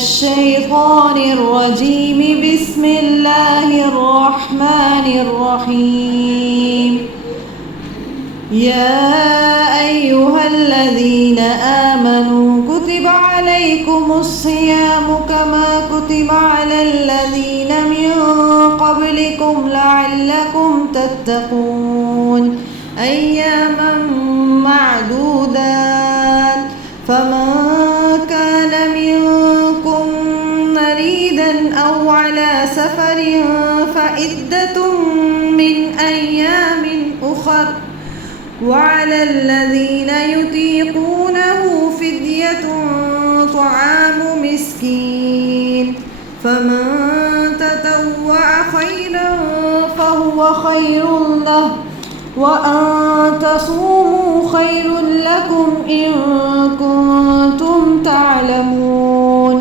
الشيطان الرجيم بسم الله الرحمن الرحيم يا أيها الذين آمنوا كتب عليكم الصيام كما كتب على الذين من قبلكم لعلكم تتقون أياما معدودات فمن كان منكم مريضا أو على سفر فعدة من أيام أخر وعلى الذين يطيقونه فدية طعام مسكين فمن تطوع خيرا فهو خير له وأن تصوموا خير لكم إن كنتم تعلمون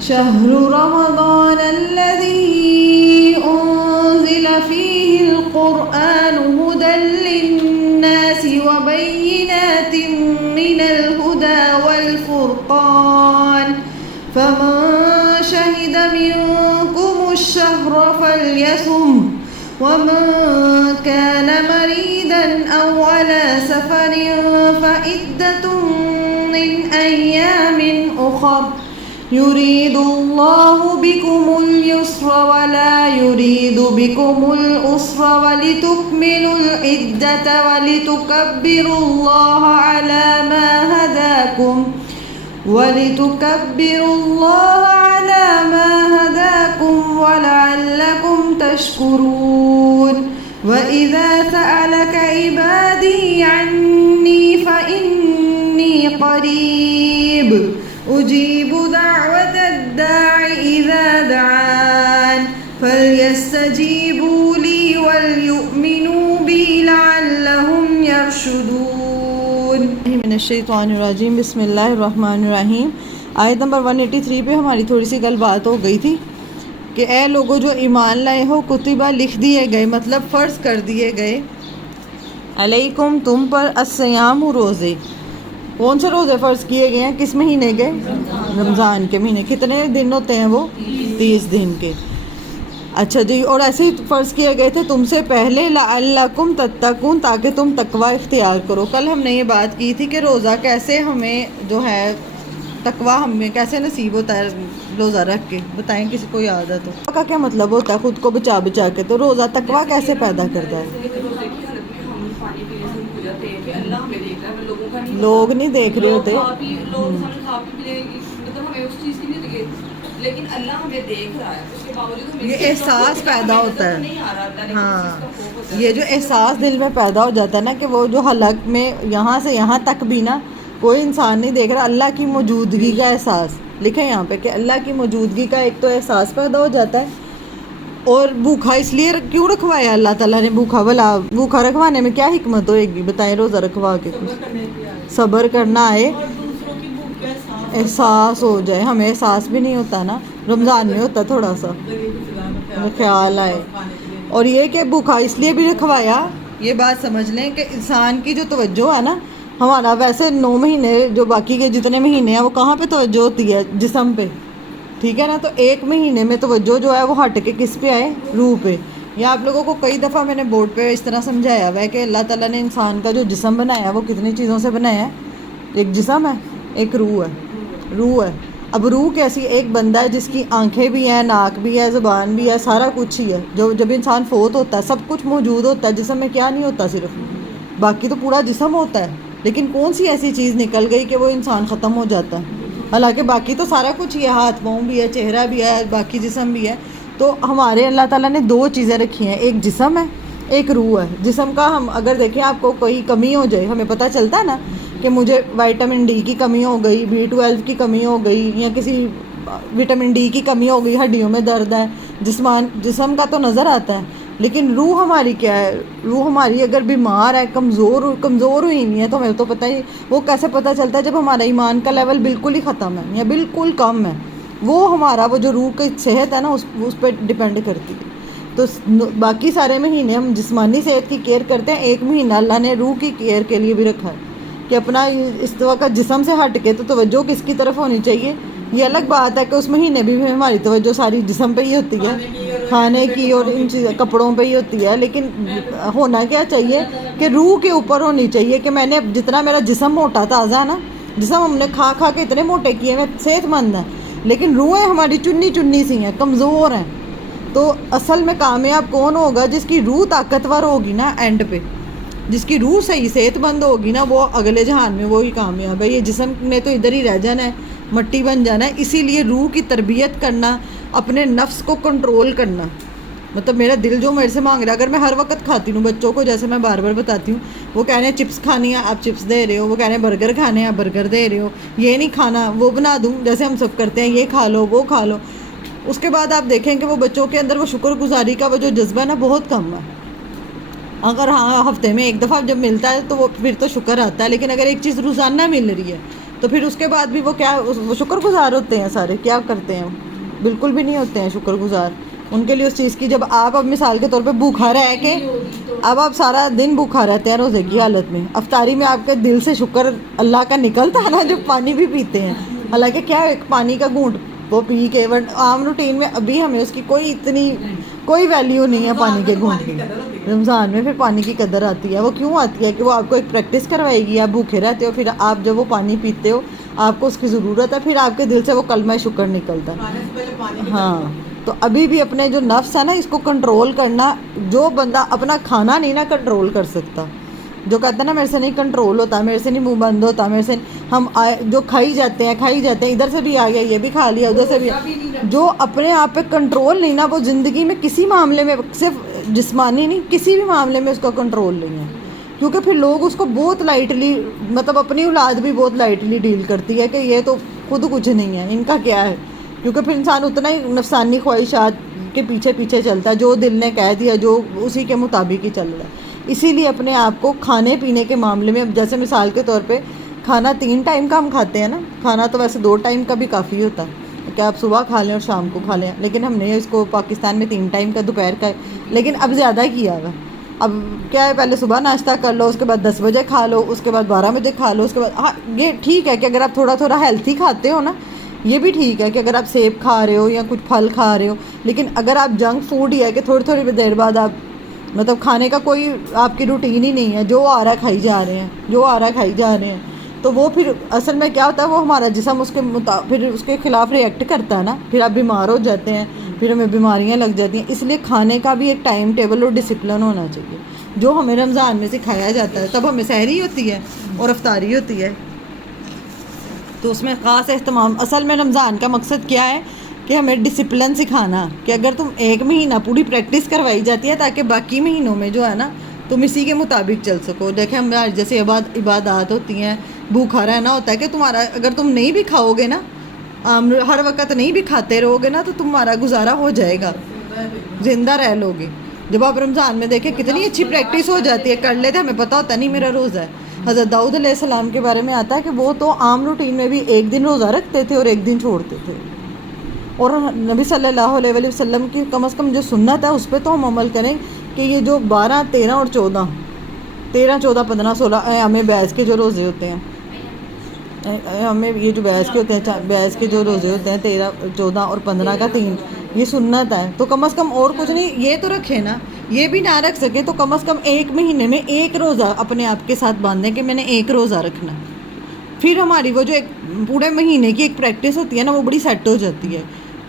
شهر رمضان الذي أنزل فيه القرآن هدى للناس وبينات من الهدى والفرقان فمن شهد منكم الشهر فليصم ومن كان مريضا أو على سفر فعدة من أيام أخر يريد الله بكم اليسر ولا يريد بكم العسر ولتكملوا العدة ولتكبروا الله على ما هداكم ولعلكم تشكرون وإذا سألك عبادي عني فإني قريب أجيب دعوة الداع إذا دعان فليستجيبوا لي وليؤمنوا بي لعلهم يرشدون من الشیطان الرجیم بسم اللہ الرحمن الرحیم. آیت نمبر 183 پہ ہماری تھوڑی سی گل بات ہو گئی تھی کہ اے لوگوں جو ایمان لائے ہو کتبہ لکھ دیے گئے مطلب فرض کر دیے گئے علیکم تم پر الصیام روزے. کون سے روزے فرض کیے گئے ہیں؟ کس مہینے کے؟ رمضان کے مہینے. کتنے دن ہوتے ہیں وہ؟ 30 دن کے. اچھا جی. اور ایسے ہی فرض کیے گئے تھے تم سے پہلے لعلکم تتقون تاکہ تم تقوی اختیار کرو. کل ہم نے یہ بات کی تھی کہ روزہ کیسے ہمیں جو ہے تقوی ہمیں کیسے نصیب ہوتا ہے روزہ رکھ کے. بتائیں کسی کو یاد ہے تو. کا کیا مطلب ہوتا ہے؟ خود کو بچا بچا کے. تو روزہ تقوی کیسے پیدا کرتا ہے؟ لوگ نہیں دیکھ رہے ہوتے لیکن اللہ ہمیں دیکھ رہا ہے. اس کے باوجود یہ احساس پیدا ہوتا ہے. ہاں یہ جو احساس دل میں پیدا ہو جاتا ہے نا کہ وہ جو حلق میں یہاں سے یہاں تک بھی نا کوئی انسان نہیں دیکھ رہا. اللہ کی موجودگی کا احساس لکھے یہاں پہ کہ اللہ کی موجودگی کا ایک تو احساس پیدا ہو جاتا ہے. اور بھوکھا اس لیے کیوں رکھوایا اللہ تعالیٰ نے بھوکھا؟ بھوکھا رکھوانے میں کیا حکمت ہوئے گی بتائیں؟ روزہ رکھوا کے صبر کرنا ہے، احساس ہو جائے. ہمیں احساس بھی نہیں ہوتا نا، رمضان میں ہوتا تھوڑا سا خیال آئے. اور یہ کہ بھوکھا اس لیے بھی رکھوایا، یہ بات سمجھ لیں کہ انسان کی جو توجہ ہے نا، ہمارا ویسے 9 مہینے جو باقی کے جتنے مہینے ہیں وہ کہاں پہ توجہ ہوتی ہے؟ جسم پہ. ٹھیک ہے نا. تو 1 مہینے میں توجہ جو ہے وہ ہٹ کے کس پہ آئے؟ روح پہ. یا آپ لوگوں کو کئی دفعہ میں نے بورڈ پہ اس طرح سمجھایا ہوا ہے کہ اللہ تعالیٰ نے انسان کا جو جسم بنایا ہے وہ کتنی چیزوں سے بنایا ہے؟ ایک جسم ہے، ایک روح ہے. روح ہے. اب روح کیسی؟ ایک بندہ ہے جس کی آنکھیں بھی ہیں، ناک بھی ہے، زبان بھی ہے، سارا کچھ ہی ہے. جب انسان فوت ہوتا ہے سب کچھ موجود ہوتا ہے. جسم میں کیا نہیں ہوتا؟ صرف باقی تو پورا جسم ہوتا ہے. لیکن کون سی ایسی چیز نکل گئی کہ وہ انسان ختم ہو جاتا ہے؟ حالانکہ باقی تو سارا کچھ ہی ہے، ہاتھ پاؤں بھی ہے، چہرہ بھی ہے، باقی جسم بھی ہے. تو ہمارے اللہ تعالیٰ نے 2 چیزیں رکھی ہیں، ایک جسم ہے ایک روح ہے. جسم کا ہم اگر دیکھیں آپ کو کوئی کمی ہو جائے ہمیں پتہ چلتا ہے نا کہ مجھے وائٹامن ڈی کی کمی ہو گئی، B12 کی کمی ہو گئی، یا کسی وٹامن ڈی کی کمی ہو گئی، ہڈیوں میں درد ہے. جسم کا تو نظر آتا ہے. لیکن روح ہماری کیا ہے؟ روح ہماری اگر بیمار ہے، کمزور ہوئی نہیں ہے تو ہمیں تو پتہ ہی. وہ کیسے پتہ چلتا ہے؟ جب ہمارا ایمان کا لیول بالکل ہی ختم ہے یا بالکل کم ہے. وہ ہمارا وہ جو روح کی صحت ہے نا اس پہ ڈپینڈ کرتی ہے. تو باقی سارے مہینے ہم جسمانی صحت کی کیئر کرتے ہیں، 1 مہینہ اللہ نے روح کی کیئر کے لیے بھی رکھا ہے کہ اپنا اس وقت جسم سے ہٹ کے تو توجہ کس کی طرف ہونی چاہیے؟ یہ الگ بات ہے کہ اس مہینے بھی ہماری توجہ ساری جسم پہ ہی ہوتی ہے، کھانے کی اور ان چیز کپڑوں پہ ہی ہوتی ہے، لیکن ہونا کیا چاہیے کہ روح کے اوپر ہونی چاہیے کہ میں نے جتنا میرا جسم موٹا تازہ ہے نا، جسم ہم نے کھا کھا کے اتنے موٹے کیے ہیں، صحت مند ہیں، لیکن روحیں ہماری چنی چنی سی ہیں، کمزور ہیں. تو اصل میں کامیاب کون ہوگا؟ جس کی روح طاقتور ہوگی نا، اینڈ پہ جس کی روح صحیح صحت مند ہوگی نا، وہ اگلے جہان میں وہی کامیاب ہے. یہ جسم نے تو ادھر ہی رہ جانا ہے، مٹی بن جانا ہے. اسی لیے روح کی تربیت کرنا، اپنے نفس کو کنٹرول کرنا، مطلب میرا دل جو میرے سے مانگ رہا ہے، اگر میں ہر وقت کھاتی ہوں بچوں کو، جیسے میں بار بار بتاتی ہوں، وہ کہہ رہے ہیں چپس کھانی ہے آپ چپس دے رہے ہو، وہ کہہ رہے ہیں برگر کھانے ہیں آپ برگر دے رہے ہو، یہ نہیں کھانا وہ بنا دوں جیسے ہم سب کرتے ہیں، یہ کھا لو وہ کھا لو. اس کے بعد آپ دیکھیں کہ وہ بچوں کے اندر وہ شکر گزاری کا وہ جو جذبہ ہے نا بہت کم ہے. اگر ہاں ہفتے میں ایک دفعہ جب ملتا ہے تو وہ پھر تو شکر آتا ہے، لیکن اگر ایک چیز روزانہ مل رہی ہے تو پھر اس کے بعد بھی وہ کیا وہ شکر گزار ہوتے ہیں؟ سارے کیا کرتے ہیں؟ بالکل بھی نہیں ہوتے ہیں شکر گزار. ان کے لیے اس چیز کی، جب آپ اب مثال کے طور پہ بھوکھا رہ کے اب آپ سارا دن بھوکھا رہتے ہیں روزے کی حالت میں، افطاری میں آپ کے دل سے شکر اللہ کا نکلتا ہے نا، جب پانی بھی پیتے ہیں، حالانکہ کیا ہے پانی کا گھونٹ وہ پی کے عام روٹین میں ابھی ہمیں اس کی کوئی ویلیو نہیں ہے پانی کے گھونٹ کی. رمضان میں پھر پانی کی قدر آتی ہے. وہ کیوں آتی ہے؟ کہ وہ آپ کو ایک پریکٹس کروائے گی. آپ بھوکے رہتے ہو، پھر آپ جب وہ پانی پیتے ہو آپ کو اس کی ضرورت ہے، پھر آپ کے دل سے وہ کلمہ شکر نکلتا ہے. ہاں تو ابھی بھی اپنے جو نفس ہے نا اس کو کنٹرول کرنا. جو بندہ اپنا کھانا نہیں نا کنٹرول کر سکتا، جو کہتا ہے نا میرے سے نہیں کنٹرول ہوتا، میرے سے نہیں منہ بند ہوتا، میرے سے ہم جو کھائی جاتے ہیں ادھر سے بھی آ گیا یہ بھی کھا لیا ادھر سے بھی، جو اپنے آپ پہ کنٹرول نہیں نا، وہ زندگی میں کسی معاملے میں، صرف جسمانی نہیں کسی بھی معاملے میں اس کا کنٹرول نہیں ہے. کیونکہ پھر لوگ اس کو بہت لائٹلی، مطلب اپنی اولاد بھی بہت لائٹلی ڈیل کرتی ہے کہ یہ تو خود کچھ نہیں ہے، ان کا کیا ہے. کیونکہ پھر انسان اتنا ہی نفسانی خواہشات کے پیچھے پیچھے چلتا ہے، جو دل نے کہہ دیا جو اسی کے مطابق ہی چل رہا ہے. اسی لیے اپنے آپ کو کھانے پینے کے معاملے میں، جیسے مثال کے طور پہ کھانا 3 ٹائم کا ہم کھاتے ہیں نا، کھانا تو ویسے 2 ٹائم کا بھی کافی ہوتا ہے کہ آپ صبح کھا لیں اور شام کو کھا لیں، لیکن ہم نے اس کو پاکستان میں 3 ٹائم کا دوپہر کا، لیکن اب زیادہ کیا ہوا. اب کیا ہے، پہلے صبح ناشتہ کر لو، اس کے بعد 10 بجے کھا لو، اس کے بعد 12 بجے کھا لو، اس کے بعد ہاں یہ ٹھیک ہے کہ اگر آپ تھوڑا تھوڑا ہیلتھی کھاتے ہو نا، یہ بھی ٹھیک ہے کہ اگر آپ سیب کھا رہے ہو یا کچھ پھل کھا رہے ہو. لیکن اگر آپ جنک فوڈ ہی ہے کہ تھوڑی تھوڑی دیر بعد آپ مطلب کھانے کا کوئی آپ کی روٹین ہی نہیں ہے، جو آ رہا ہے کھائی جا رہے ہیں، تو وہ پھر اصل میں کیا ہوتا ہے، وہ ہمارا جسم اس کے پھر اس کے خلاف ریئیکٹ کرتا ہے نا، پھر آپ بیمار ہو جاتے ہیں، پھر ہمیں بیماریاں لگ جاتی ہیں. اس لیے کھانے کا بھی ایک ٹائم ٹیبل اور ڈسپلن ہونا چاہیے، جو ہمیں رمضان میں سکھایا جاتا ہے. تب ہمیں سحری ہوتی ہے اور افطاری ہوتی ہے، تو اس میں خاص اہتمام. اصل میں رمضان کا مقصد کیا ہے کہ ہمیں ڈسپلن سکھانا، کہ اگر تم 1 مہینہ پوری پریکٹس کروائی جاتی ہے تاکہ باقی مہینوں میں جو ہے نا تم اسی کے مطابق چل سکو. دیکھیں ہمارے جیسے عبادات ہوتی ہیں، بھوکھا رہنا ہوتا ہے کہ تمہارا اگر تم نہیں بھی کھاؤ گے نا، ہر وقت نہیں بھی کھاتے رہو گے نا، تو تمہارا گزارا ہو جائے گا، زندہ رہ لو گے. جب آپ رمضان میں دیکھیں کتنی اچھی پریکٹس ہو جاتی ہے، کر لیتے ہمیں پتہ ہوتا نہیں میرا روزہ ہے. حضرت داؤد علیہ السلام کے بارے میں آتا ہے کہ وہ تو عام روٹین میں بھی 1 دن روزہ رکھتے تھے اور 1 دن چھوڑتے تھے. اور نبی صلی اللہ علیہ وآلہ وسلم کی کم از کم جو سنت ہے اس پہ تو ہم عمل کریں کہ یہ جو 12، 13 اور 14، 13، 14، 15، 16 ہمیں بیعت کے جو روزے ہوتے ہیں، ہمیں یہ جو بیعت کے ہوتے ہیں، بیعت کے جو روزے ہوتے ہیں 13، 14 اور 15 کا 3، یہ سنت ہے. تو کم از کم اور کچھ نہیں، یہ تو رکھیں نا. یہ بھی نہ رکھ سکے تو کم از کم 1 مہینے میں 1 روزہ اپنے آپ کے ساتھ باندھیں کہ میں نے 1 روزہ رکھنا. پھر ہماری وہ جو ایک پورے مہینے کی ایک پریکٹس ہوتی ہے نا، وہ بڑی سیٹ ہو جاتی ہے.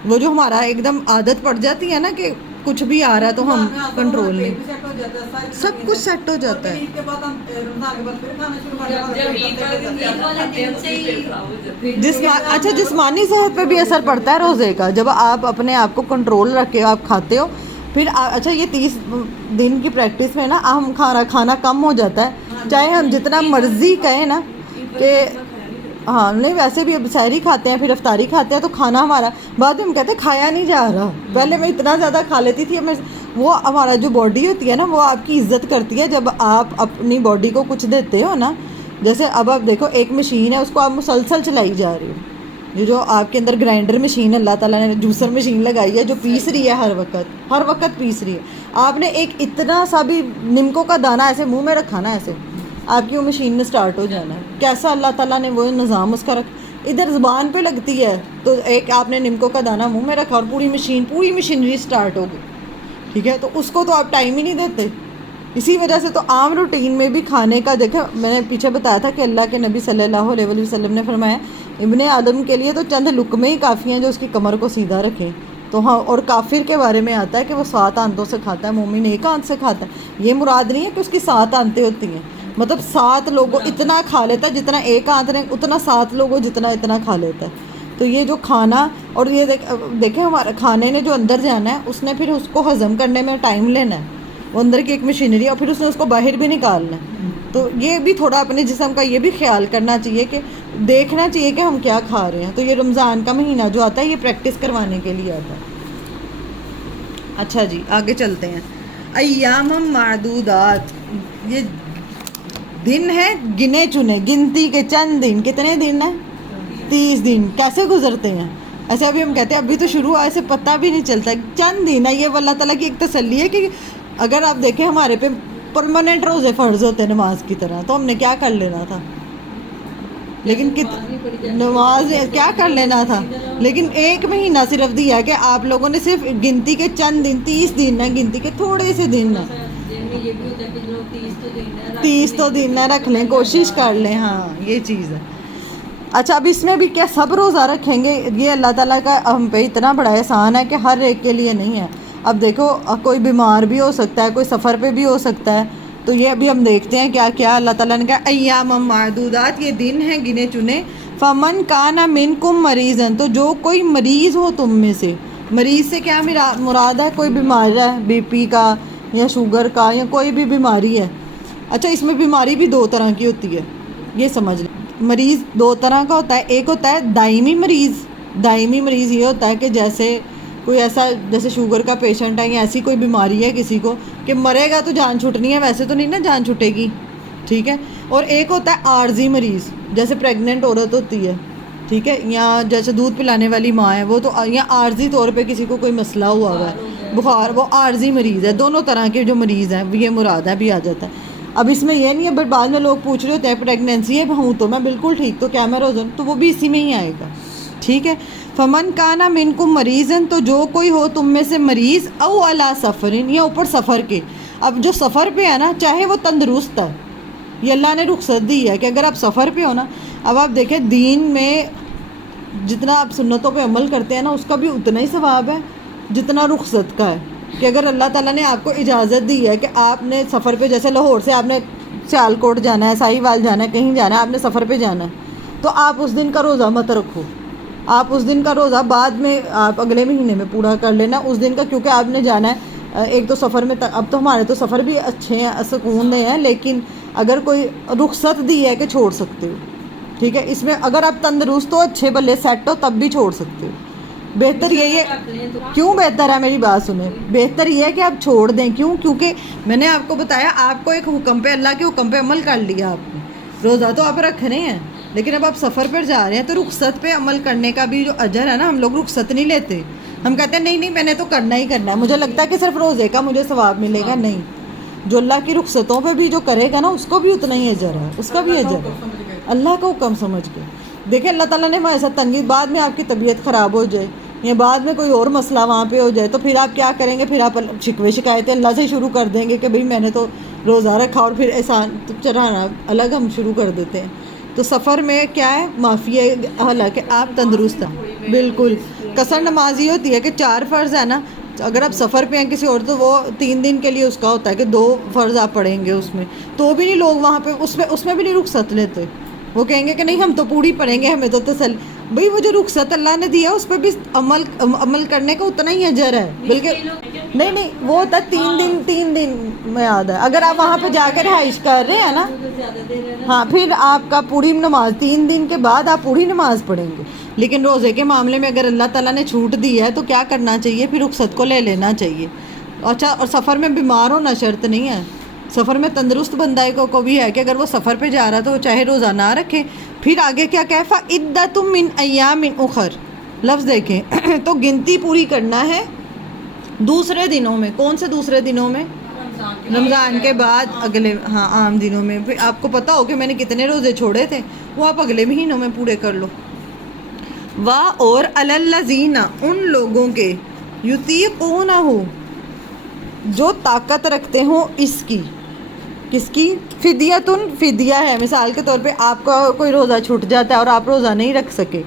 وہ جو ہمارا ایک دم عادت پڑ جاتی ہے نا کہ کچھ بھی آ رہا ہے تو ہم کنٹرول نہیں، سب کچھ سیٹ ہو جاتا ہے. اچھا جسمانی صحت پہ بھی اثر پڑتا ہے روزے کا، جب آپ اپنے آپ کو کنٹرول رکھ کے آپ کھاتے ہو. پھر اچھا یہ 30 دن کی پریکٹس میں نا ہم کھانا کم ہو جاتا ہے، چاہے ہم جتنا مرضی کہیں نا کہ ہاں نہیں، ویسے بھی اب سحری کھاتے ہیں پھر افطاری کھاتے ہیں تو کھانا ہمارا بعد میں ہم کہتے ہیں کھایا نہیں جا رہا. پہلے میں اتنا زیادہ کھا لیتی تھی. وہ ہمارا جو باڈی ہوتی ہے نا وہ آپ کی عزت کرتی ہے جب آپ اپنی باڈی کو کچھ دیتے ہو نا. جیسے اب آپ دیکھو ایک مشین ہے، اس کو آپ مسلسل چلائی جا رہی ہو، جو آپ کے اندر گرائنڈر مشین اللہ تعالیٰ نے جوسر مشین لگائی ہے جو پیس رہی ہے ہر وقت پیس رہی ہے. آپ نے ایک اتنا سا بھی نمکوں کا دانہ ایسے منہ میں رکھا نا، ایسے آپ کی وہ مشین نے سٹارٹ ہو جانا ہے. کیسا اللہ تعالیٰ نے وہ نظام اس کا ادھر زبان پہ لگتی ہے تو ایک آپ نے نمکوں کا دانہ منہ میں رکھا اور پوری مشینری سٹارٹ ہو گئی، ٹھیک ہے، تو اس کو تو آپ ٹائم ہی نہیں دیتے. اسی وجہ سے تو عام روٹین میں بھی کھانے کا دیکھو، میں نے پیچھے بتایا تھا کہ اللہ کے نبی صلی اللہ علیہ وسلم نے فرمایا ابن آدم کے لیے تو چند لقمے ہی کافی ہیں جو اس کی کمر کو سیدھا رکھیں. تو ہاں، اور کافر کے بارے میں آتا ہے کہ وہ 7 آنتوں سے کھاتا ہے، مومن 1 آنت سے کھاتا ہے. یہ مراد نہیں ہے کہ اس کی 7 آنتیں ہوتی ہیں، مطلب 7 لوگوں اتنا کھا لیتا ہے جتنا 1 آنت نے، اتنا 7 لوگوں جتنا اتنا کھا لیتا ہے. تو یہ جو کھانا، اور یہ دیکھیں ہمارے کھانے نے جو اندر جانا ہے اس نے پھر اس کو ہضم کرنے میں ٹائم لینا ہے، وہ اندر کی ایک مشینری، اور پھر اس نے اس کو باہر بھی نکالنا ہے. تو یہ بھی تھوڑا اپنے جسم کا یہ بھی خیال کرنا چاہیے کہ دیکھنا چاہیے کہ ہم کیا کھا رہے ہیں. تو یہ رمضان کا مہینہ جو آتا ہے یہ پریکٹس کروانے کے لیے آتا ہے. اچھا جی، آگے چلتے ہیں. ایام معدودات، یہ دن ہے گنے چنے، گنتی کے چند دن. کتنے دن ہیں؟ 30 دن. کیسے گزرتے ہیں؟ ایسے ابھی ہم کہتے ہیں ابھی تو شروع ہوا، ایسے پتہ بھی نہیں چلتا. چند دن ہے، یہ اللہ تعالیٰ کی ایک تسلی ہے کہ اگر آپ دیکھیں ہمارے پہ پرماننٹ روزے فرض ہوتے ہیں نماز کی طرح، تو ہم نے کیا کر لینا تھا، لیکن نماز کیا کر لینا تھا، لیکن 1 مہینہ صرف دیا کہ آپ لوگوں نے صرف گنتی کے چند دن، 30 دن ہے، گنتی کے تھوڑے سے دن ہیں. 30 تو دن نہ رکھ لیں، کوشش کر لیں. ہاں، یہ چیز ہے. اچھا، اب اس میں بھی کیا سب روزہ رکھیں گے؟ یہ اللہ تعالیٰ کا ہم پہ اتنا بڑا احسان ہے کہ ہر ایک کے لیے نہیں ہے. اب دیکھو، کوئی بیمار بھی ہو سکتا ہے، کوئی سفر پہ بھی ہو سکتا ہے. تو یہ ابھی ہم دیکھتے ہیں کیا کیا اللہ تعالیٰ نے کہا. ایام معدودات، یہ دن ہیں گنے چنے. فمن کان منکم مریضا، تو جو کوئی مریض ہو تم میں سے. مریض سے کیا مراد ہے؟ کوئی بیمار ہے، بی پی کا یا شوگر کا یا کوئی بھی بیماری ہے. اچھا، اس میں بیماری بھی 2 طرح کی ہوتی ہے، یہ سمجھ لیں. مریض 2 طرح کا ہوتا ہے. ایک ہوتا ہے دائمی مریض. دائمی مریض یہ ہوتا ہے کہ جیسے کوئی ایسا، جیسے شوگر کا پیشنٹ ہے یا ایسی کوئی بیماری ہے کسی کو کہ مرے گا تو جان چھٹنی ہے، ویسے تو نہیں نا جان چھٹے گی، ٹھیک ہے. اور ایک ہوتا ہے عارضی مریض، جیسے پریگننٹ عورت ہوتی ہے، ٹھیک ہے، یا جیسے دودھ پلانے والی ماں ہے، وہ تو یا عارضی طور پہ کسی کو کوئی مسئلہ ہوا ہوا ہے، بخار، وہ عارضی مریض ہے. دونوں طرح کے جو مریض ہیں یہ مراد ہے، بھی آ جاتا ہے. اب اس میں یہ نہیں ہے، بٹ بعد میں لوگ پوچھ رہے ہوتے ہیں پریگنینسی ہے ہوں تو میں بالکل ٹھیک، تو کیا میں روزہ، تو وہ بھی اسی میں ہی آئے گا، ٹھیک ہے. فمن کانا منکم مریضن، تو جو کوئی ہو تم میں سے مریض، او علی سفرن، یا اوپر سفر کے. اب جو سفر پہ ہے نا، چاہے وہ تندرست ہے، یہ اللہ نے رخصت دی ہے کہ اگر آپ سفر پہ ہو نا. اب آپ دیکھیں دین میں جتنا آپ سنتوں پہ عمل کرتے ہیں نا، اس کا بھی اتنا ہی ثواب ہے جتنا رخصت کا ہے. کہ اگر اللہ تعالیٰ نے آپ کو اجازت دی ہے کہ آپ نے سفر پہ، جیسے لاہور سے آپ نے سیال کوٹ جانا ہے، سائی وال جانا ہے، کہیں جانا ہے، آپ نے سفر پہ جانا ہے، تو آپ اس دن کا روزہ مت رکھو. آپ اس دن کا روزہ بعد میں، آپ اگلے مہینے میں پورا کر لینا اس دن کا، کیونکہ آپ نے جانا ہے. ایک تو سفر میں، اب تو ہمارے تو سفر بھی اچھے ہیں، سکون دہ ہیں، لیکن اگر کوئی رخصت دی ہے کہ چھوڑ سکتے ہو، ٹھیک ہے. اس میں اگر آپ تندرست ہو، اچھے بلے سیٹ ہو، تب بھی چھوڑ سکتے ہو. بہتر یہی ہے. کیوں بہتر ہے؟ میری بات سنیں. بہتر یہ ہے کہ آپ چھوڑ دیں. کیوں؟ کیونکہ میں نے آپ کو بتایا، آپ کو ایک حکم پہ، اللہ کے حکم پہ عمل کر لیا آپ نے. روزہ تو آپ رکھ رہے ہیں، لیکن اب آپ سفر پر جا رہے ہیں تو رخصت پہ عمل کرنے کا بھی جو اجر ہے نا، ہم لوگ رخصت نہیں لیتے. ہم کہتے ہیں نہیں میں نے تو کرنا ہی کرنا ہے، مجھے لگتا ہے کہ صرف روزے کا مجھے ثواب ملے گا. نہیں، جو اللہ کی رخصتوں پہ بھی جو کرے گا نا، اس کو بھی اتنا ہی اجر ہے، اس کا بھی اجر ہے، اللہ کا حکم سمجھ کے. دیکھیں اللہ تعالیٰ نے ہمارے ساتھ تنگی، بعد میں آپ کی طبیعت خراب ہو جائے یا بعد میں کوئی اور مسئلہ وہاں پہ ہو جائے، تو پھر آپ کیا کریں گے؟ پھر آپ شکوے شکایتیں اللہ سے شروع کر دیں گے کہ بھئی میں نے تو روزہ رکھا، اور پھر احسان چڑھانا الگ ہم شروع کر دیتے ہیں. تو سفر میں کیا ہے؟ معافی ہے، حالانکہ آپ تندرست ہیں. بالکل. قصر نماز یہ ہوتی ہے کہ 4 فرض ہے نا، اگر آپ سفر پہ ہیں کسی اور، تو وہ 3 دن کے لیے اس کا ہوتا ہے کہ 2 فرض آپ پڑھیں گے اس میں، تو بھی نہیں لوگ وہاں پہ اس میں بھی نہیں رخصت لیتے. وہ کہیں گے کہ نہیں ہم تو پوری پڑھیں گے، ہمیں تو تسلی. بھئی وہ جو رخصت اللہ نے دیا اس پہ بھی عمل کرنے کا اتنا ہی اجر ہے. بلکہ نہیں وہ ہوتا ہے 3 دن میں یاد ہے. اگر آپ وہاں پہ جا کے رہائش کر رہے ہیں نا، ہاں، پھر آپ کا پوری نماز 3 دن کے بعد آپ پوری نماز پڑھیں گے. لیکن روزے کے معاملے میں اگر اللہ تعالیٰ نے چھوٹ دی ہے تو کیا کرنا چاہیے؟ پھر رخصت کو لے لینا چاہیے. اچھا، اور سفر میں بیمار ہونا شرط نہیں ہے. سفر میں تندرست بندہ کو بھی ہے کہ اگر وہ سفر پہ جا رہا تو وہ چاہے روزہ نہ رکھے. پھر آگے کیا کہا؟ فَعِدَّةٌ مِّنْ أَيَّامٍ أُخَرَ، لفظ دیکھیں تو گنتی پوری کرنا ہے دوسرے دنوں میں. کون سے دوسرے دنوں میں؟ رمضان کے بعد اگلے، ہاں، عام دنوں میں. پھر آپ کو پتہ ہو کہ میں نے کتنے روزے چھوڑے تھے، وہ آپ اگلے مہینوں میں پورے کر لو. وا اور الذین ان لوگوں کے یطیقونہ جو طاقت رکھتے ہوں اس کی، کس کی؟ فدیتن، فدیہ ہے، مثال کے طور پہ آپ کا کوئی روزہ چھوٹ جاتا ہے اور آپ روزہ نہیں رکھ سکے،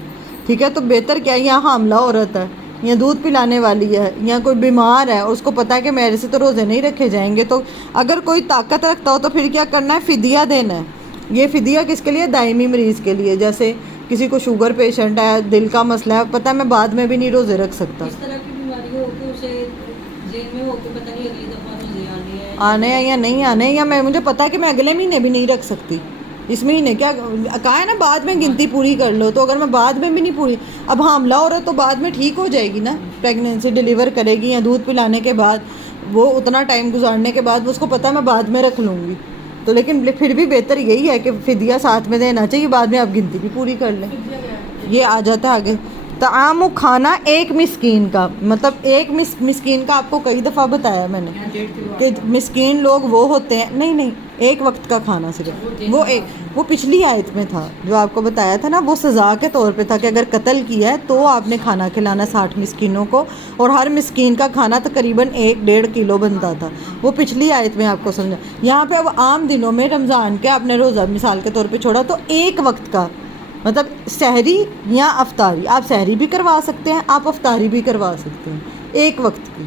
ٹھیک ہے، تو بہتر کیا ہے، یہاں حاملہ عورت ہے یا دودھ پلانے والی ہے یا کوئی بیمار ہے اور اس کو پتہ ہے کہ میرے سے تو روزے نہیں رکھے جائیں گے، تو اگر کوئی طاقت رکھتا ہو تو پھر کیا کرنا ہے؟ فدیہ دینا ہے۔ یہ فدیہ کس کے لیے؟ دائمی مریض کے لیے، جیسے کسی کو شوگر پیشنٹ ہے، دل کا مسئلہ ہے، پتہ ہے میں بعد میں بھی نہیں روزے رکھ سکتا، اس طرح کی بیماری ہو کہ اسے ذہن میں ہو کہ پتہ نہیں اگلی دفعہ روزے آنے ہیں یا نہیں آنے، یا مجھے پتا کہ میں اگلے مہینے بھی نہیں رکھ سکتی، اس مہینے کیا کہا ہے نا بعد میں گنتی پوری کر لو، تو اگر میں بعد میں بھی نہیں پوری، اب حاملہ عورت تو بعد میں ٹھیک ہو جائے گی نا، پریگنینسی ڈیلیور کرے گی یا دودھ پلانے کے بعد، وہ اتنا ٹائم گزارنے کے بعد اس کو پتہ میں بعد میں رکھ لوں گی، تو لیکن پھر بھی بہتر یہی ہے کہ فدیہ ساتھ میں دینا چاہیے، بعد میں آپ گنتی بھی پوری کر لیں۔ یہ آ جاتا ہے آگے، طعام کھانا ایک مسکین کا، مطلب ایک مسکین کا آپ کو کئی دفعہ بتایا میں نے کہ مسکین لوگ وہ ہوتے ہیں، نہیں ایک وقت کا کھانا صرف، وہ پچھلی آیت میں تھا جو آپ کو بتایا تھا نا، وہ سزا کے طور پہ تھا کہ اگر قتل کیا ہے تو آپ نے کھانا کھلانا 60 مسکینوں کو، اور ہر مسکین کا کھانا تقریباً 1-1.5 کلو بنتا تھا، وہ پچھلی آیت میں آپ کو سمجھا۔ یہاں پہ اب عام دنوں میں رمضان کے آپ نے روزہ مثال کے طور پہ چھوڑا تو ایک وقت کا، مطلب سحری یا افطاری، آپ سحری بھی کروا سکتے ہیں، آپ افطاری بھی کروا سکتے ہیں، ایک وقت کی،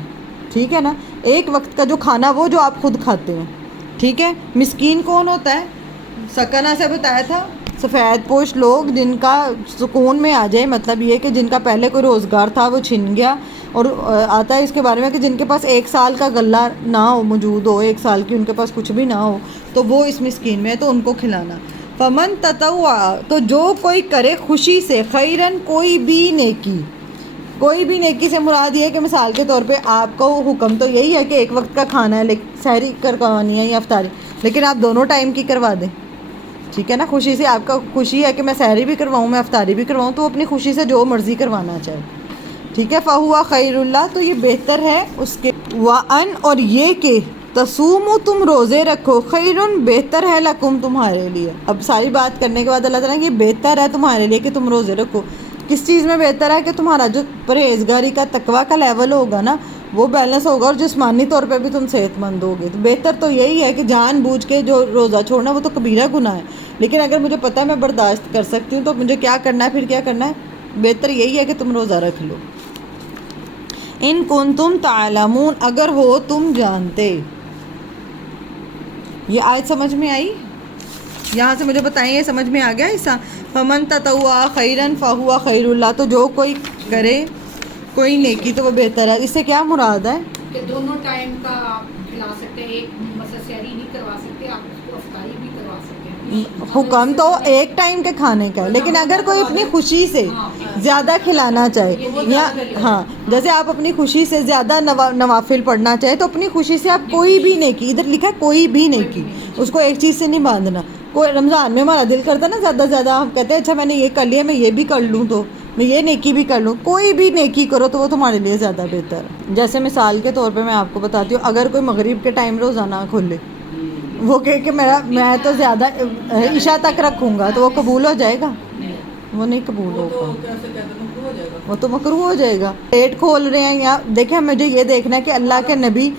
ٹھیک ہے نا، ایک وقت کا جو کھانا وہ جو آپ خود کھاتے ہیں، ٹھیک ہے۔ مسکین کون ہوتا ہے؟ سکنہ سے بتایا تھا، سفید پوش لوگ جن کا سکون میں آ جائے، مطلب یہ کہ جن کا پہلے کوئی روزگار تھا وہ چھن گیا، اور آتا ہے اس کے بارے میں کہ جن کے پاس 1 سال کا غلہ نہ ہو، موجود ہو 1 سال کی، ان کے پاس کچھ بھی نہ ہو، تو وہ اس مسکین میں ہے، تو ان کو کھلانا۔ فمن تطوع، تو جو کوئی کرے خوشی سے، خیرن کوئی بھی نیکی، کوئی بھی نیکی سے مراد یہ ہے کہ مثال کے طور پہ آپ کو حکم تو یہی ہے کہ ایک وقت کا کھانا ہے، لیکن سحری کروانی ہے یا افطاری، لیکن آپ دونوں ٹائم کی کروا دیں، ٹھیک ہے نا، خوشی سے، آپ کا خوشی ہے کہ میں سحری بھی کرواؤں میں افطاری بھی کرواؤں، تو اپنی خوشی سے جو مرضی کروانا چاہے، ٹھیک ہے۔ فہو خیر اللہ، تو یہ بہتر ہے اس کے، وان، اور یہ کہ تصوموا، تم روزے رکھو، خیرن، بہتر ہے، لکم، تمہارے لیے۔ اب ساری بات کرنے کے بعد اللہ تعالیٰ کہ یہ بہتر ہے تمہارے لیے کہ تم روزے رکھو، کس چیز میں بہتر ہے؟ کہ تمہارا جو پرہیزگاری کا تقویٰ کا لیول ہوگا نا وہ بیلنس ہوگا، اور جسمانی طور پہ بھی تم صحت مند ہوگے، تو بہتر تو یہی ہے کہ جان بوجھ کے جو روزہ چھوڑنا وہ تو کبیرہ گناہ ہے، لیکن اگر مجھے پتہ ہے میں برداشت کر سکتی ہوں تو مجھے کیا کرنا ہے، پھر کیا کرنا ہے؟ بہتر یہی ہے کہ تم روزہ رکھ لو۔ ان کنتم تعلمون، اگر ہو تم جانتے۔ یہ آیت سمجھ میں آئی؟ یہاں سے مجھے بتائیں یہ سمجھ میں آ گیا حصہ؟ فمن تطوع خیرن فہو خیر اللہ، تو جو کوئی کرے کوئی نیکی تو وہ بہتر ہے، اس سے کیا مراد ہے؟ کہ دونوں ٹائم کا آپ کھلا سکتے ہیں، ایک مثلا سحری نہیں کروا سکتے، آپ اس کو افطاری بھی کروا سکتے ہیں، حکم تو ایک ٹائم کے کھانے کا ہے، لیکن اگر کوئی اپنی خوشی سے زیادہ کھلانا چاہے، یا ہاں جیسے آپ اپنی خوشی سے زیادہ نوافل پڑھنا چاہے تو اپنی خوشی سے آپ کوئی بھی نیکی، ادھر لکھا ہے کوئی بھی نیکی، اس کو ایک چیز سے نہیں باندھنا۔ کوئی رمضان میں ہمارا دل کرتا ہے نا زیادہ سے زیادہ، ہم کہتے ہیں اچھا میں نے یہ کر لیا میں یہ بھی کر لوں، تو میں یہ نیکی بھی کر لوں، کوئی بھی نیکی کرو تو وہ تمہارے لیے زیادہ بہتر ہے۔ جیسے مثال کے طور پہ میں آپ کو بتاتی ہوں، اگر کوئی مغرب کے ٹائم روزہ نہ کھولے، وہ کہ میں تو زیادہ عشاء تک رکھوں گا، تو وہ قبول ہو جائے گا؟ وہ نہیں قبول ہوگا، وہ تو مکروہ ہو جائے گا۔ پیٹ کھول رہے ہیں، یا دیکھیں مجھے یہ دیکھنا ہے کہ اللہ کے نبی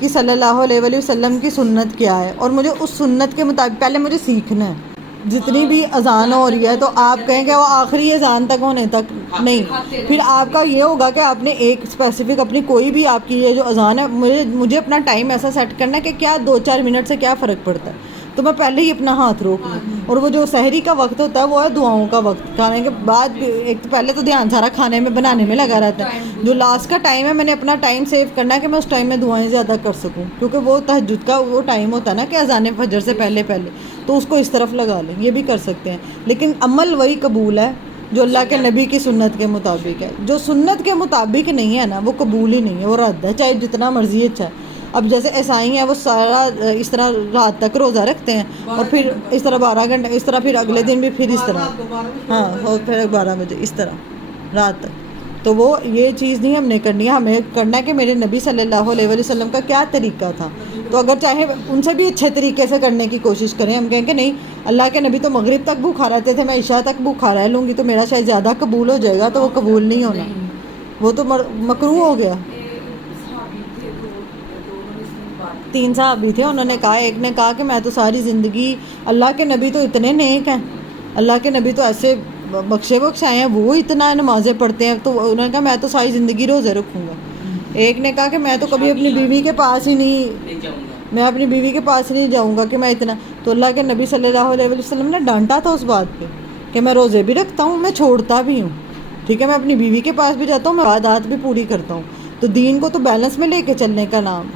کی صلی اللہ علیہ وآلہ وسلم کی سنت کیا ہے، اور مجھے اس سنت کے مطابق پہلے مجھے سیکھنا ہے۔ جتنی بھی اذان ہو رہی ہے تو آپ کہیں کہ وہ آخری اذان تک ہونے تک نہیں، پھر آپ کا یہ ہوگا کہ آپ نے ایک اسپیسیفک اپنی کوئی بھی آپ کی یہ جو اذان ہے، مجھے اپنا ٹائم ایسا سیٹ کرنا ہے کہ کیا 2-4 منٹ سے کیا فرق پڑتا ہے، تو میں پہلے ہی اپنا ہاتھ روک لوں۔ اور وہ جو سحری کا وقت ہوتا ہے وہ ہے دعاؤں کا وقت، کھانے کے بعد ایک تو پہلے تو دھیان سارا کھانے میں بنانے میں لگا رہتا ہے، جو لاسٹ کا ٹائم ہے میں نے اپنا ٹائم سیو کرنا ہے کہ میں اس ٹائم میں دعائیں زیادہ کر سکوں، کیونکہ وہ تہجد کا وہ ٹائم ہوتا ہے نا کہ اذان فجر سے پہلے تو اس کو اس طرف لگا لیں، یہ بھی کر سکتے ہیں، لیکن عمل وہی قبول ہے جو اللہ کے نبی کی سنت کے مطابق ہے، جو سنت کے مطابق نہیں ہے نا وہ قبول ہی نہیں ہے، وہ رد ہے، چاہے جتنا مرضی اچھا ہے۔ اب جیسے عیسائی ہیں وہ سارا اس طرح رات تک روزہ رکھتے ہیں، اور پھر اس طرح 12 گھنٹے اس طرح، پھر اگلے دن بھی پھر اس طرح، ہاں، اور پھر 12 بجے اس طرح رات تک، تو وہ یہ چیز نہیں ہم نے کرنی ہے، ہمیں کرنا ہے کہ میرے نبی صلی اللہ علیہ وسلم کا کیا طریقہ تھا، تو اگر چاہے ان سے بھی اچھے طریقے سے کرنے کی کوشش کریں. ہم کہیں کہ نہیں اللہ کے نبی تو مغرب تک بھوکھا رہتے تھے, میں عشاء تک بھوکھا رہ لوں گی تو میرا شاید زیادہ قبول ہو جائے گا, تو وہ قبول نہیں ہونا, وہ تو مکروہ ہو گیا. 3 صحابی تھے, انہوں نے کہا, ایک نے کہا کہ میں تو ساری زندگی, اللہ کے نبی تو اتنے نیک ہیں, اللہ کے نبی تو ایسے بخشے بخشائے ہیں, وہ اتنا نمازیں پڑھتے ہیں, تو انہوں نے کہا میں تو ساری زندگی روزے رکھوں گا. ایک نے کہا کہ میں تو کبھی اپنی بیوی کے پاس ہی نہیں, میں اپنی بیوی کے پاس نہیں جاؤں گا کہ میں اتنا. تو اللہ کے نبی صلی اللہ علیہ وسلم نے ڈانٹا تھا اس بات پہ کہ میں روزے بھی رکھتا ہوں, میں چھوڑتا بھی ہوں, ٹھیک ہے, میں اپنی بیوی کے پاس بھی جاتا ہوں, میں عادات بھی پوری کرتا ہوں. تو دین کو تو بیلنس میں لے کے چلنے کا نام.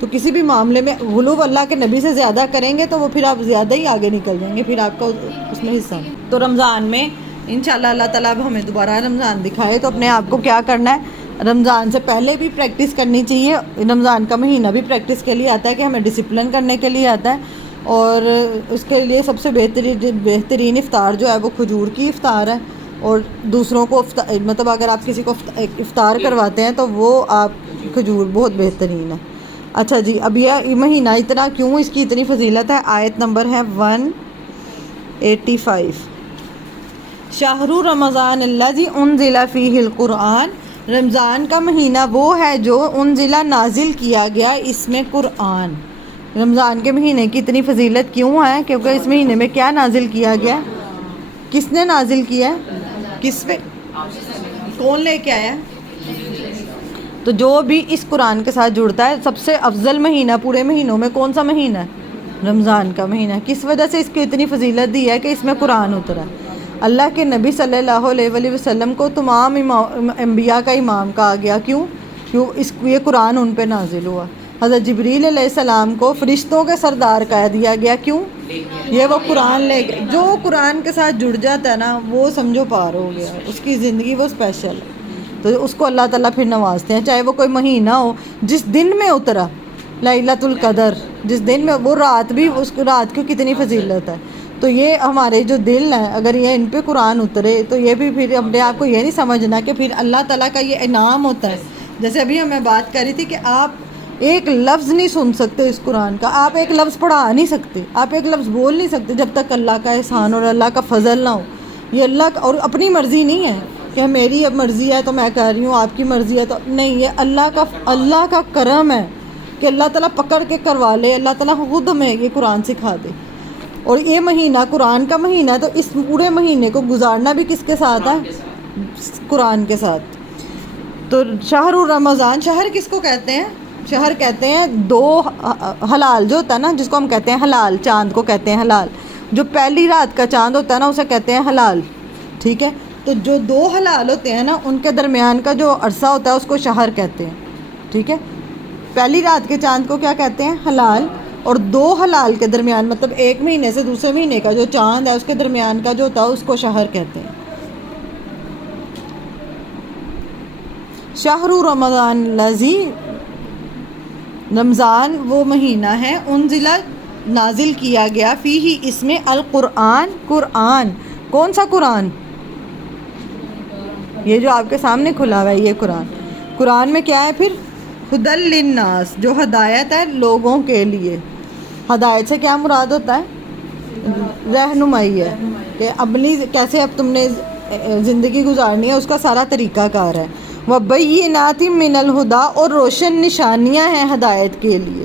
تو کسی بھی معاملے میں غلو اللہ کے نبی سے زیادہ کریں گے تو وہ پھر آپ زیادہ ہی آگے نکل جائیں گے, پھر آپ کا اس میں حصہ. تو رمضان میں انشاءاللہ اللہ تعالیٰ اب ہمیں دوبارہ رمضان دکھائے تو اپنے آپ کو کیا کرنا ہے, رمضان سے پہلے بھی پریکٹس کرنی چاہیے. رمضان کا مہینہ بھی پریکٹس کے لیے آتا ہے کہ ہمیں ڈسپلن کرنے کے لیے آتا ہے, اور اس کے لیے سب سے بہترین افطار جو ہے وہ کھجور کی افطار ہے. اور دوسروں کو مطلب اگر آپ کسی کو افطار کرواتے ہیں تو وہ آپ کھجور بہت بہترین ہے. اچھا جی, اب یہ مہینہ اتنا کیوں, اس کی اتنی فضیلت ہے. آیت نمبر ہے 185. شہر رمضان الذی انزل فیہ القرآن, رمضان کا مہینہ وہ ہے جو انزل نازل کیا گیا اس میں قرآن. رمضان کے مہینے کی اتنی فضیلت کیوں ہے, کیونکہ اس مہینے میں کیا نازل کیا گیا, کس نے نازل کیا ہے, کس پہ, کون لے کے آیا. تو جو بھی اس قرآن کے ساتھ جڑتا ہے, سب سے افضل مہینہ پورے مہینوں میں کون سا مہینہ ہے, رمضان کا مہینہ. کس وجہ سے اس کی اتنی فضیلت دی ہے کہ اس میں قرآن اترا. اللہ کے نبی صلی اللہ علیہ وسلم کو تمام انبیاء کا امام کہا گیا. کیوں یہ قرآن ان پہ نازل ہوا. حضرت جبریل علیہ السلام کو فرشتوں کے سردار کہہ دیا گیا. کیوں, یہ وہ قرآن لے گئے. جو قرآن کے ساتھ جڑ جاتا ہے نا وہ سمجھو پار ہو گیا, اس کی زندگی وہ اسپیشل ہے. تو اس کو اللہ تعالیٰ پھر نوازتے ہیں, چاہے وہ کوئی مہینہ ہو جس دن میں اترا, لیلۃ القدر, جس دن میں, وہ رات بھی, اس رات کی کتنی فضیلت ہے. تو یہ ہمارے جو دل ہیں اگر یہ ان پہ قرآن اترے تو یہ بھی پھر اپنے آپ کو یہ نہیں سمجھنا کہ پھر اللہ تعالیٰ کا یہ انعام ہوتا ہے. جیسے ابھی ہمیں بات کر رہی تھی کہ آپ ایک لفظ نہیں سن سکتے اس قرآن کا, آپ ایک لفظ پڑھا نہیں سکتے, آپ ایک لفظ بول نہیں سکتے جب تک اللہ کا احسان اور اللہ کا فضل نہ ہو. یہ اللہ کا, اور اپنی مرضی نہیں ہے کہ میری اب مرضی ہے تو میں کہہ رہی ہوں, آپ کی مرضی ہے تو نہیں. یہ اللہ کا کرم ہے کہ اللہ تعالیٰ پکڑ کے کروا لے, اللہ تعالیٰ خود ہمیں یہ قرآن سکھا دے. اور یہ مہینہ قرآن کا مہینہ ہے, تو اس پورے مہینے کو گزارنا بھی کس کے ساتھ ہے, قرآن کے ساتھ. تو شہر رمضان, شہر کس کو کہتے ہیں, شہر کہتے ہیں 2 حلال جو ہوتا ہے نا, جس کو ہم کہتے ہیں حلال, چاند کو کہتے ہیں حلال. جو پہلی رات کا چاند ہوتا ہے نا اسے کہتے ہیں حلال, ٹھیک ہے. تو جو 2 حلال ہوتے ہیں نا ان کے درمیان کا جو عرصہ ہوتا ہے اس کو شہر کہتے ہیں, ٹھیک ہے. پہلی رات کے چاند کو کیا کہتے ہیں, حلال. اور 2 حلال کے درمیان, مطلب ایک مہینے سے دوسرے مہینے کا جو چاند ہے اس کے درمیان کا جو ہوتا ہے اس کو شہر کہتے ہیں. شہر رمضان الذی, رمضان وہ مہینہ ہے, انزل نازل کیا گیا, فیہ اس میں القرآن, قرآن. کون سا قرآن, یہ جو آپ کے سامنے کھلا ہوا ہے یہ قرآن. قرآن میں کیا ہے پھر, ہدی للناس, جو ہدایت ہے لوگوں کے لیے. ہدایت سے کیا مراد ہوتا ہے, رہنمائی ہے کہ اپنی کیسے اب تم نے زندگی گزارنی ہے اس کا سارا طریقہ کار ہے. وبینات من الہدی, اور روشن نشانیاں ہیں ہدایت کے لیے,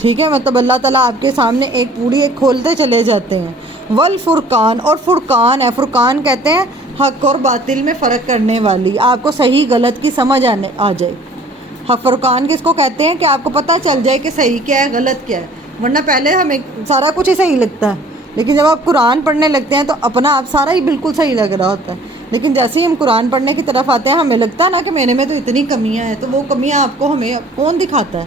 ٹھیک ہے. مطلب اللہ تعالیٰ آپ کے سامنے ایک پوری ایک کھولتے چلے جاتے ہیں. والفرقان, اور فرقان ہے, فرقان کہتے ہیں حق اور باطل میں فرق کرنے والی, آپ کو صحیح غلط کی سمجھ آ جائے. فرقان کس کو کہتے ہیں کہ آپ کو پتہ چل جائے کہ صحیح کیا ہے غلط کیا ہے. ورنہ پہلے ہمیں سارا کچھ ہی صحیح لگتا ہے, لیکن جب آپ قرآن پڑھنے لگتے ہیں تو اپنا آپ سارا ہی بالکل صحیح لگ رہا ہوتا ہے. لیکن جیسے ہی ہم قرآن پڑھنے کی طرف آتے ہیں ہمیں لگتا ہے نا کہ میرے میں تو اتنی کمیاں ہیں. تو وہ کمیاں آپ کو ہمیں کون دکھاتا ہے,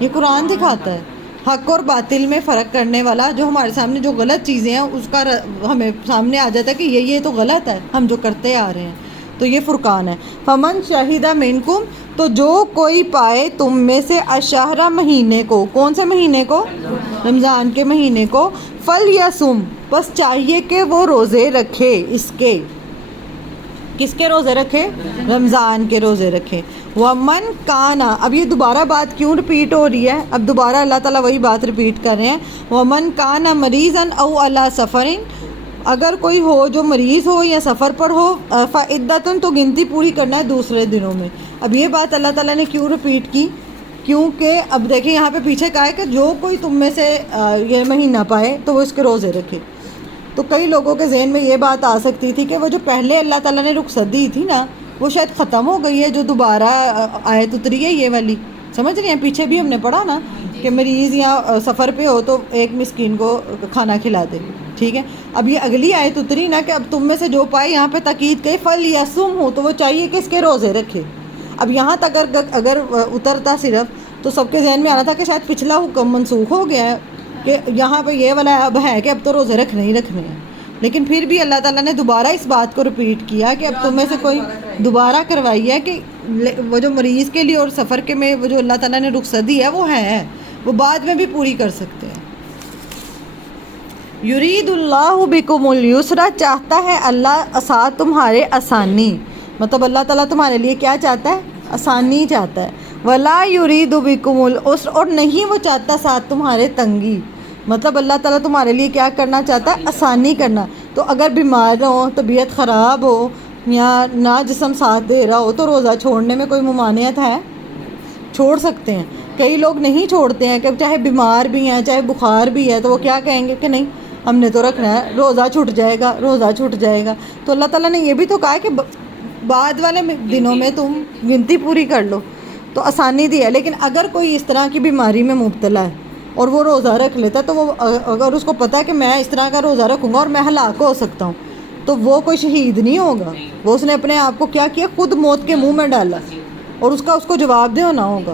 یہ قرآن دکھاتا ہے. حق اور باطل میں فرق کرنے والا, جو ہمارے سامنے جو غلط چیزیں ہیں اس کا ہمیں سامنے آ جاتا ہے کہ یہ تو غلط ہے ہم جو کرتے آ رہے ہیں. تو یہ فرقان ہے. فمن شہید منکم, تو جو کوئی پائے تم میں سے الشہر, مہینے کو, کون سے مہینے کو, رمضان کے مہینے کو, فلیصم, بس چاہیے کہ وہ روزے رکھے اس کے. کس کے روزے رکھے؟ رمضان کے روزے رکھے. ومن کانا، اب یہ دوبارہ بات کیوں رپیٹ ہو رہی ہے؟ اب دوبارہ اللہ تعالیٰ وہی بات رپیٹ کر رہے ہیں. ومن کانا مریضا او علی سفر، اگر کوئی ہو جو مریض ہو یا سفر پر ہو، فعدتن، تو گنتی پوری کرنا ہے دوسرے دنوں میں. اب یہ بات اللہ تعالیٰ نے کیوں رپیٹ کی؟ کیونکہ اب دیکھیں یہاں پہ پیچھے کہا ہے کہ جو کوئی تم میں سے یہ مہینہ پائے تو وہ اس کے روزے رکھے. تو کئی لوگوں کے ذہن میں یہ بات آ سکتی تھی کہ وہ جو پہلے اللہ تعالیٰ نے رخصت دی تھی نا، وہ شاید ختم ہو گئی ہے، جو دوبارہ آیت اتری ہے یہ والی. سمجھ رہے ہیں؟ پیچھے بھی ہم نے پڑھا نا کہ مریض یا سفر پہ ہو تو ایک مسکین کو کھانا کھلا دے. ٹھیک ہے، اب یہ اگلی آیت اتری نا کہ اب تم میں سے جو پائے، یہاں پہ تاکید کہ فلیصم ہو، تو وہ چاہیے کہ اس کے روزے رکھے. اب یہاں تک اگر اترتا صرف تو سب کے ذہن میں آنا تھا کہ شاید پچھلا حکم منسوخ ہو گیا ہے، کہ یہاں پہ یہ والا اب ہے کہ اب تو روزے رکھنے ہی رکھنے ہیں. لیکن پھر بھی اللہ تعالیٰ نے دوبارہ اس بات کو رپیٹ کیا کہ اب تم میں سے کوئی دوبارہ کروائی ہے کہ وہ جو مریض کے لیے اور سفر کے میں وہ جو اللہ تعالیٰ نے رخصت دی ہے وہ ہے، وہ بعد میں بھی پوری کر سکتے ہیں. یرید اللہ بکم الیسر، چاہتا ہے اللہ ساتھ تمہارے آسانی. مطلب اللہ تعالیٰ تمہارے لیے کیا چاہتا ہے؟ آسانی چاہتا ہے. ولا یرید بکم العسر، اور نہیں وہ چاہتا ساتھ تمہارے تنگی. مطلب اللہ تعالیٰ تمہارے لیے کیا کرنا چاہتا ہے؟ آسانی کرنا. تو اگر بیمار ہو، طبیعت خراب ہو یا نہ جسم ساتھ دے رہا ہو تو روزہ چھوڑنے میں کوئی ممانعت ہے؟ چھوڑ سکتے ہیں. کئی لوگ نہیں چھوڑتے ہیں کہ چاہے بیمار بھی ہیں چاہے بخار بھی ہے، تو وہ کیا کہیں گے کہ نہیں ہم نے تو رکھنا ہے، روزہ چھوٹ جائے گا، روزہ چھوٹ جائے گا. تو اللہ تعالیٰ نے یہ بھی تو کہا ہے کہ بعد والے دنوں میں تم گنتی پوری کر لو، تو آسانی دی ہے. لیکن اگر کوئی اس طرح کی بیماری میں مبتلا ہے اور وہ روزہ رکھ لیتا ہے، تو وہ اگر اس کو پتہ ہے کہ میں اس طرح کا روزہ رکھوں گا اور میں ہلاک ہو سکتا ہوں، تو وہ کوئی شہید نہیں ہوگا. وہ اس نے اپنے آپ کو کیا کیا؟ خود موت کے منہ میں ڈالا، اور اس کا اس کو جواب دینا ہوگا.